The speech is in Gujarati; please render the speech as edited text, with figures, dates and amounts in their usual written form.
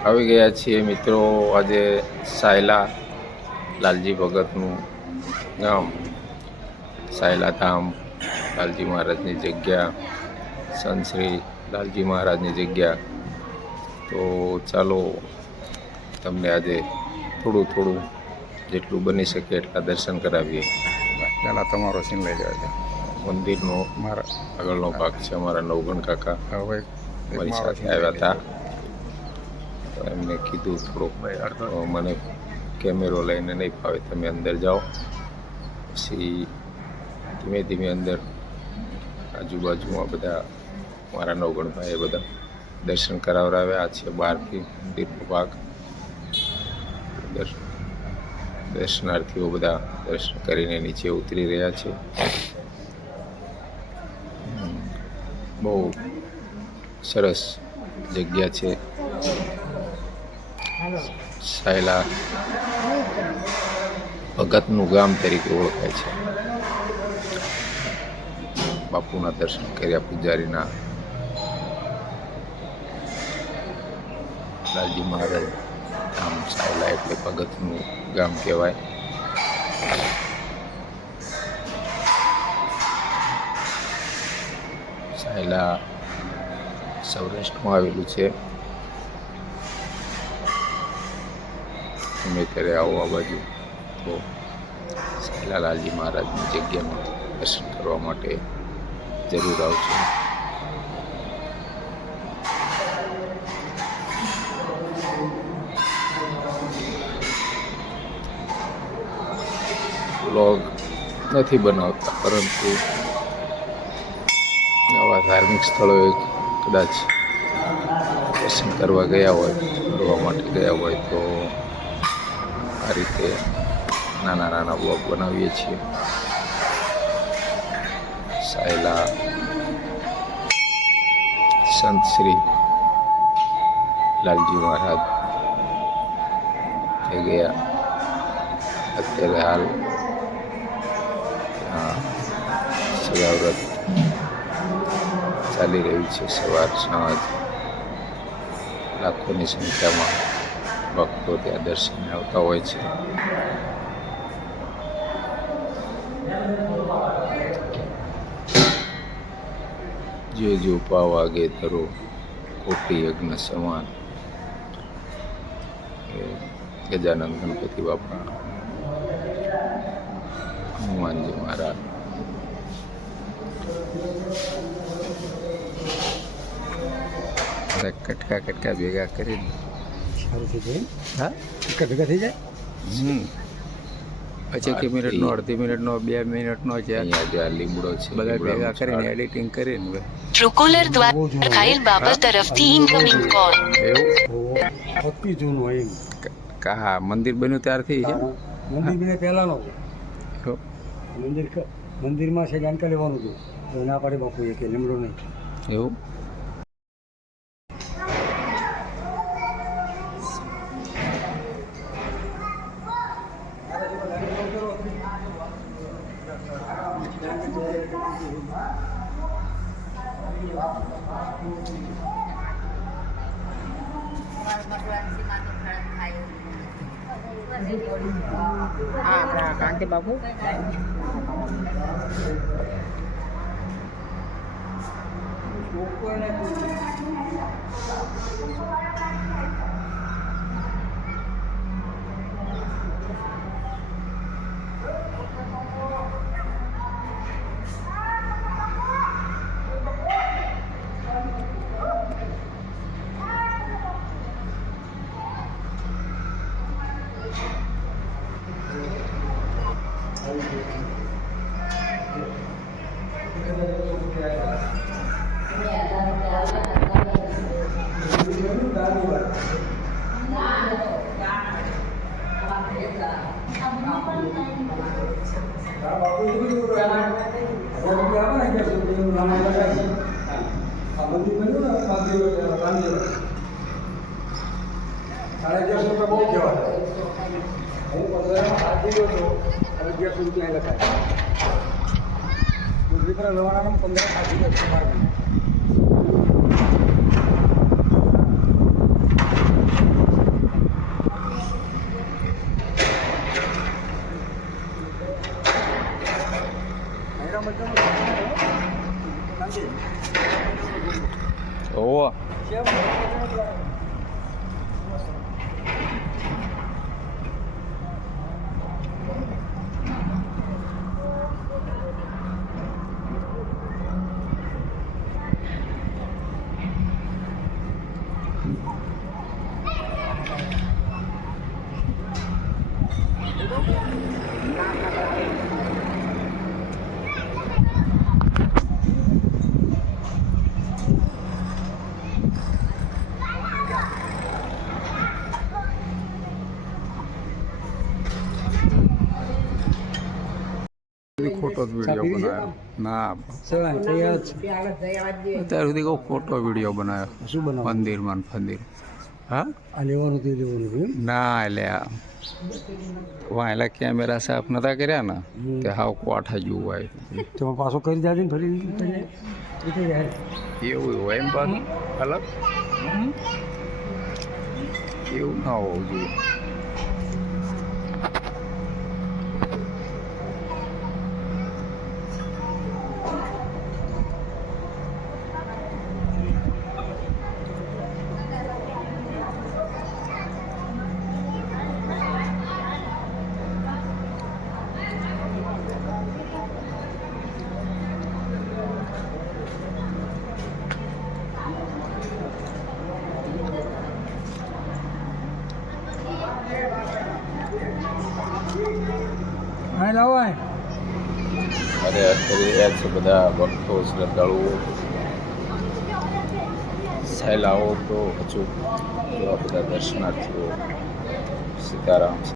આવી ગયા છીએ મિત્રો આજે સાયલા લાલજી ભગતનું ગામ, સાયલા ધામ, લાલજી મહારાજની જગ્યા, સંત શ્રી લાલજી મહારાજની જગ્યા. તો ચાલો તમને આજે થોડું જેટલું બની શકે એટલા દર્શન કરાવીએ. પહેલાં તમારો સીન લઈ લેવા છે. મંદિરનો મારા આગળનો ભાગ છે. અમારા નવગણ કાકા હવે મારી સાથે આવ્યા હતા. તો એમને કીધું થોડુંક મને કેમેરો લઈને નહીં ફાવે, તમે અંદર જાઓ. પછી ધીમે ધીમે અંદર આજુબાજુમાં બધા મારા નવગણભાઈએ બધા દર્શન કરાવડાવ્યા. આ છે બહારથી મંદિરનો ભાગ. દર્શનાર્થીઓ બધા દર્શન કરીને નીચે ઉતરી રહ્યા છે. બહુ સરસ જગ્યા છે. સાયલા ભગતનું ગામ તરીકે ઓળખાય છે. બાપુના દર્શન કર્યા, પૂજારીના. લાલજી મહારાજ ગામ સાયલા એટલે ભગતનું ગામ કહેવાય. સાયલા સૌરાષ્ટ્રમાં આવેલું છે. તમે ત્યારે આવો આ બાજુ તો સાયલા લાલજી મહારાજની જગ્યામાં દર્શન કરવા માટે જરૂર આવજો. વ્લોગ નથી બનાવતા, પરંતુ આવા ધાર્મિક સ્થળોએ કદાચ દર્શન કરવા ગયા હોય, ફરવા માટે ગયા હોય તો આ રીતે નાના વ્લોગ બનાવીએ છીએ. સાયલા સંત શ્રી લાલજી મહારાજ થઈ ગયા. અત્યારે હાલ સદાવ્રત ચાલી રહ્યું છે. સવાર સાંજ લાખોની સંખ્યામાં ભક્તો ત્યાં દર્શને આવતા હોય છે. જો પાવાગે ધરો કોટી યજ્ઞ સમાન. ગજાનંદ ગણપતિ બાપા, હનુમાનજી મહારાજ. કટકા ભેગા કરીને સારું થઈ જાય. હા, કટકા ભેગા થઈ જાય. પછી મિનિટનો, અડધી મિનિટનો, 2 મિનિટનો છે. અહીંયા જો આ લીમડો છે, બધા ભેગા કરીને એડિટિંગ કરીને ટ્રુકોલર દ્વારા ખાઈલ બાબર તરફથી ઇનકમિંગ કોલ. એવું અતિ જૂનું હોય એમ. હા, મંદિર બન્યું ત્યારથી છે. મંદિર બને પહેલાંનો મંદિરમાં છે જાણકારી લેવાનું હતું તો ના પાડે બાપુએ કે લીમડો નહીં. એવું આપણા કાંતિ બાપુ ₹1150 બહુ કહેવાય. હું 15 હાથ દીધો હતો, ₹1100 લખાય. દીકરા લવાના 15 હાથ દીધો છે. ખોટો જ વિડીયો બનાવ્યો ના સવાય તૈયાર જ છે. અત્યાર સુધી કહું ખોટો વિડીયો બનાવ્યો શું બનાવવાનું? મંદિરમાં ને ફંદિર હા આ લેવાનું તે લેવાનું હતું એમ? ના એટલે વાયલા કેમેરા સાફ નતા કર્યા ને તે હાવ કોઠા જેવું હોય તો પાછો કરી જાજે ને ફરી રીતે જાય. એવું હોય એમ પાછું અલગ એવું ના હોવું જોઈએ હા લાવાય. અરે અત્યારે રહ્યા છે બધા ભક્તો શ્રદ્ધાળુઓ સહેલાઓ તો અચૂક એવા બધા દર્શનાર્થીઓ સીતારામ